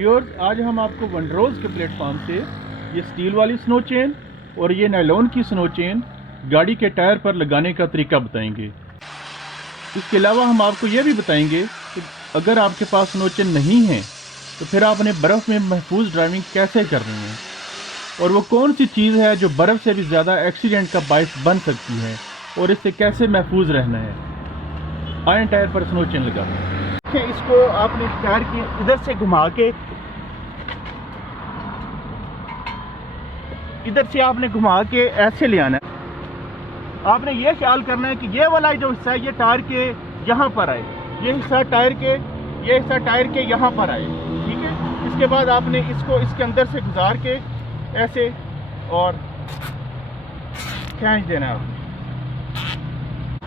Viewers, आज हम आपको वनरोज के प्लेटफॉर्म से ये स्टील वाली स्नो चेन और ये नायलॉन की स्नो चेन गाड़ी के टायर पर लगाने का तरीका बताएंगे। इसके अलावा हम आपको ये भी बताएंगे कि अगर आपके पास स्नो चेन नहीं है तो फिर आपने बर्फ़ में महफूज ड्राइविंग कैसे करनी है और वो कौन सी चीज़ है जो बर्फ़ से भी ज़्यादा एक्सीडेंट का बायस बन सकती है और इससे कैसे महफूज रहना है। आयन टायर पर स्नो चेन लगाना है। इसको आपने टायर की इधर से घुमा के इधर से आपने घुमा के ऐसे ले आना है। आपने ये ख्याल करना है कि ये वाला जो हिस्सा है ये टायर के यहाँ पर आए, ये हिस्सा टायर के यहाँ पर आए, ठीक है। इसके बाद आपने इसको इसके अंदर से गुजार के ऐसे और खींच देना है।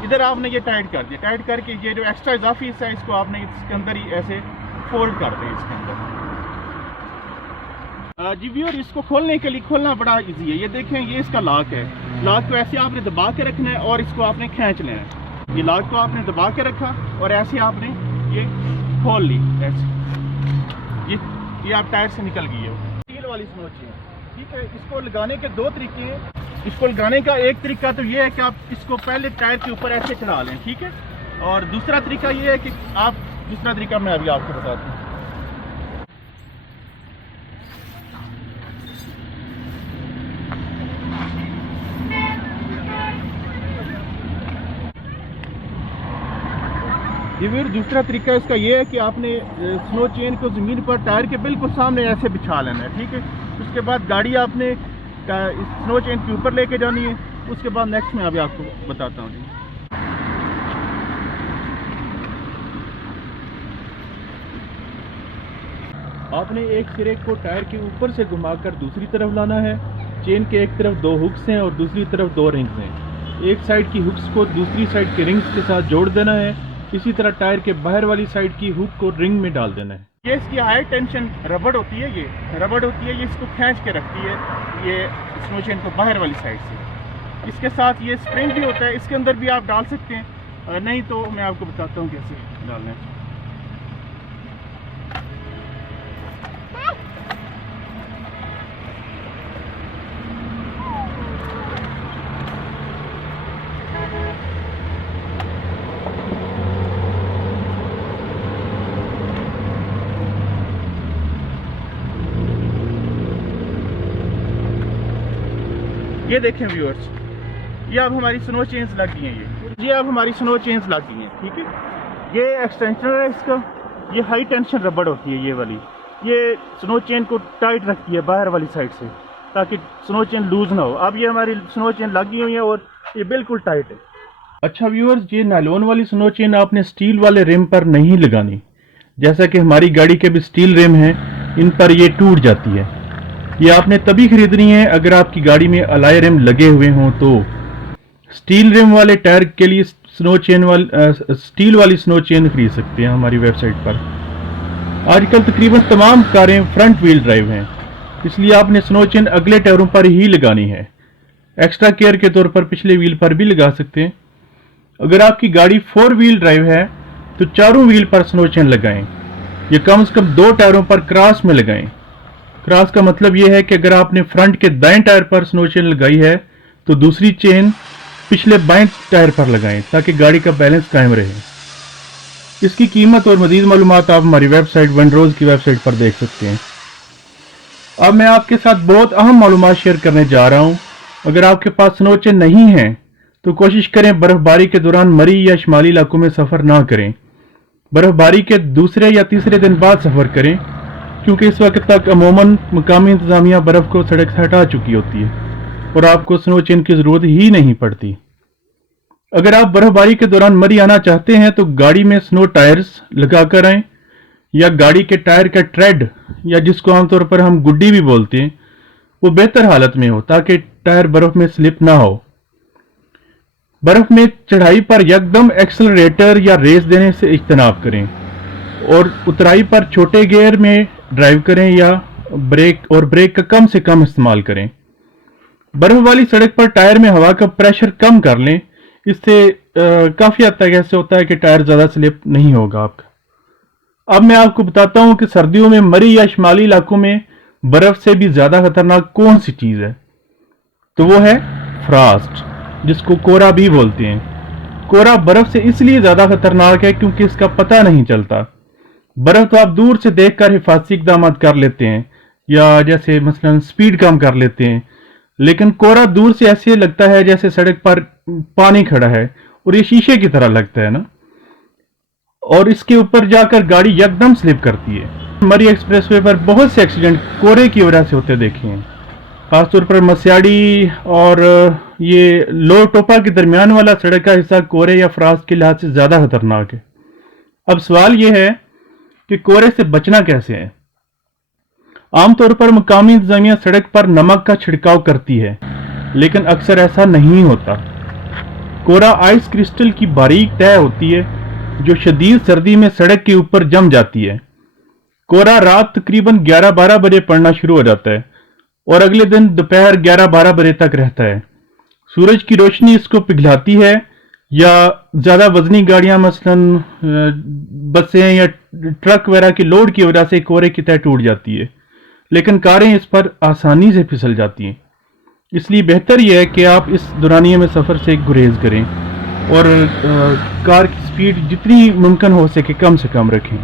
इधर आपने ये टाइट कर दिया, टाइट करके ये जो एक्स्ट्रा इजाफी हिस्सा है इसको आपने इसके अंदर ही ऐसे फोल्ड कर दें इसके अंदर। जी व्यूअर, इसको खोलने के लिए खोलना बड़ा इजी है। ये देखें, ये इसका लॉक है। लॉक को ऐसे आपने दबा के रखना है और इसको आपने खींच लेना है। ये लॉक को आपने दबा के रखा और ऐसे आपने ये खोल ली ऐसे। ये आप टायर से निकल गई है स्टील वाली स्नो चेन, ठीक है। इसको लगाने के दो तरीके हैं। इसको लगाने का एक तरीका तो ये है कि आप इसको पहले टायर के ऊपर ऐसे चढ़ा लें, ठीक है। और दूसरा तरीका ये है कि दूसरा तरीका मैं अभी आपको बताता हूँ। ये फिर दूसरा तरीका इसका ये है कि आपने स्नो चेन को ज़मीन पर टायर के बिल्कुल सामने ऐसे बिछा लेना है, ठीक है। उसके बाद गाड़ी आपने स्नो चेन के ऊपर लेके जानी है। उसके बाद नेक्स्ट मैं अभी आपको बताता हूँ जी। आपने एक सिरे को टायर के ऊपर से घुमाकर दूसरी तरफ लाना है। चेन के एक तरफ दो हुक्स हैं और दूसरी तरफ दो रिंग्स हैं। एक साइड की हुक्स को दूसरी साइड के रिंग्स के साथ जोड़ देना है। इसी तरह टायर के बाहर वाली साइड की हुक को रिंग में डाल देना है। ये इसकी हाई टेंशन रबड़ होती है, ये रबड़ होती है, ये इसको खींच के रखती है ये स्नो चेन को बाहर वाली साइड से। इसके साथ ये स्प्रिंग भी होता है, इसके अंदर भी आप डाल सकते हैं, नहीं तो मैं आपको बताता हूँ कैसे डालना है। ये देखें व्यूअर्स, ये अब हमारी स्नो चेन्स लग गई हैं। ये अब हमारी स्नो चेन्स लग गई हैं, ठीक है। ये एक्सटेंशन है इसका, ये हाई टेंशन रबड़ होती है ये वाली। ये स्नो चेन को टाइट रखती है बाहर वाली साइड से ताकि स्नो चेन लूज ना हो। अब ये हमारी स्नो चेन लग गई हुई है और ये बिल्कुल टाइट है। अच्छा व्यूअर्स, ये नायलॉन वाली स्नो चेन आपने स्टील वाले रिम पर नहीं लगानी। जैसा कि हमारी गाड़ी के भी स्टील रिम हैं, इन पर ये टूट जाती है। ये आपने तभी खरीदनी है अगर आपकी गाड़ी में अलाय रिम लगे हुए हों। तो स्टील रिम वाले टायर के लिए स्टील वाली स्नो चेन खरीद सकते हैं हमारी वेबसाइट पर। आजकल तकरीबन तमाम कारें फ्रंट व्हील ड्राइव हैं, इसलिए आपने स्नो चेन अगले टायरों पर ही लगानी है। एक्स्ट्रा केयर के तौर पर पिछले व्हील पर भी लगा सकते हैं। अगर आपकी गाड़ी 4 व्हील ड्राइव है तो चारों व्हील पर स्नो चेन लगाएं। ये कम से कम 2 टायरों पर क्रॉस में लगाएं। क्रॉस का मतलब यह है कि अगर आपने फ्रंट के दाएं टायर पर स्नो चेन लगाई है तो दूसरी चेन पिछले बाएं टायर पर लगाएं ताकि गाड़ी का बैलेंस कायम रहे। इसकी कीमत और मजीद मालूमात आप हमारी वेबसाइट वनरोज की वेबसाइट पर देख सकते हैं। अब मैं आपके साथ बहुत अहम मालूमात शेयर करने जा रहा हूं। अगर आपके पास स्नो चेन नहीं है तो कोशिश करें बर्फबारी के दौरान मरी या शुमाली इलाकों में सफ़र ना करें। बर्फबारी के दूसरे या तीसरे दिन बाद सफ़र करें, क्योंकि इस वक्त तक अमूमन मकामी इंतजामिया बर्फ़ को सड़क से हटा चुकी होती है और आपको स्नो चेन की ज़रूरत ही नहीं पड़ती। अगर आप बर्फबारी के दौरान मरी आना चाहते हैं तो गाड़ी में स्नो टायर्स लगाकर आएं, या गाड़ी के टायर का ट्रेड, या जिसको आमतौर पर हम गुड्डी भी बोलते हैं, वो बेहतर हालत में हो ताकि टायर बर्फ़ में स्लिप ना हो। बर्फ़ में चढ़ाई पर यकदम एक्सेलरेटर या रेस देने से इज्तनाब करें और उतराई पर छोटे गियर में ड्राइव करें या ब्रेक का कम से कम इस्तेमाल करें। बर्फ वाली सड़क पर टायर में हवा का प्रेशर कम कर लें। इससे काफ़ी हद तक ऐसे होता है कि टायर ज़्यादा स्लिप नहीं होगा आपका। अब मैं आपको बताता हूं कि सर्दियों में मरी या शुमाली इलाकों में बर्फ से भी ज्यादा खतरनाक कौन सी चीज है। तो वो है फ्रॉस्ट, जिसको कोहरा भी बोलते हैं। कोहरा बर्फ से इसलिए ज्यादा खतरनाक है क्योंकि इसका पता नहीं चलता। बर्फ तो आप दूर से देखकर हिफाजती इकदाम कर लेते हैं, या जैसे मसलन स्पीड कम कर लेते हैं, लेकिन कोहरा दूर से ऐसे लगता है जैसे सड़क पर पानी खड़ा है और ये शीशे की तरह लगता है ना, और इसके ऊपर जाकर गाड़ी यकदम स्लिप करती है। मरी एक्सप्रेसवे पर बहुत से एक्सीडेंट कोहरे की वजह से होते देखे हैं, खासतौर पर मस्याड़ी और ये लो टोपा के दरमियान वाला सड़क का हिस्सा कोहरे या फ्रॉस्ट के लिहाज से ज्यादा खतरनाक है। अब सवाल यह है कि कोहरे से बचना कैसे है। आमतौर पर मकामी इंतजामिया सड़क पर नमक का छिड़काव करती है, लेकिन अक्सर ऐसा नहीं होता। कोहरा आइस क्रिस्टल की बारीक तह होती है जो शदीद सर्दी में सड़क के ऊपर जम जाती है। कोहरा रात तकरीबन 11-12 बजे पड़ना शुरू हो जाता है और अगले दिन दोपहर 11-12 बजे तक रहता है। सूरज की रोशनी इसको पिघलाती है, या ज्यादा वजनी गाड़ियां मसलन बसें या ट्रक वगैरह की लोड की वजह से कोहरे की तह टूट जाती है, लेकिन कारें इस पर आसानी से फिसल जाती हैं। इसलिए बेहतर यह है कि आप इस दौरानिए में सफ़र से गुरेज करें और कार की स्पीड जितनी मुमकिन हो सके कम से कम रखें।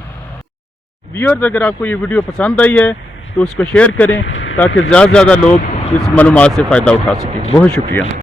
व्यूअर्स, अगर आपको ये वीडियो पसंद आई है तो उसको शेयर करें ताकि ज़्यादा से ज़्यादा लोग इस मालूमात से फ़ायदा उठा सकें। बहुत शुक्रिया।